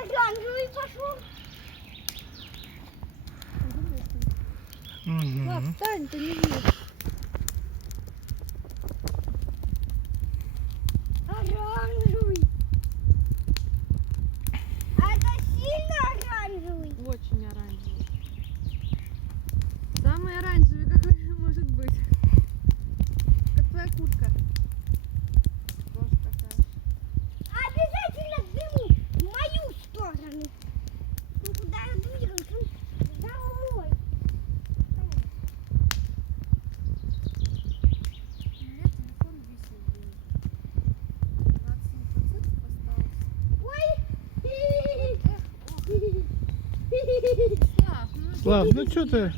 Оранжевый пошел. Угу. Встань, ты не видишь. Оранжевый. А это сильно оранжевый. Очень оранжевый. Самый оранжевый, какой может быть. Как твоя куртка. Тоже такая. Обязательно дыму в мою сторону. Ну куда я двигаюсь? За мной. У меня телефон висит. 27% осталось. Ой. Слав, ну Слав, ну что ты?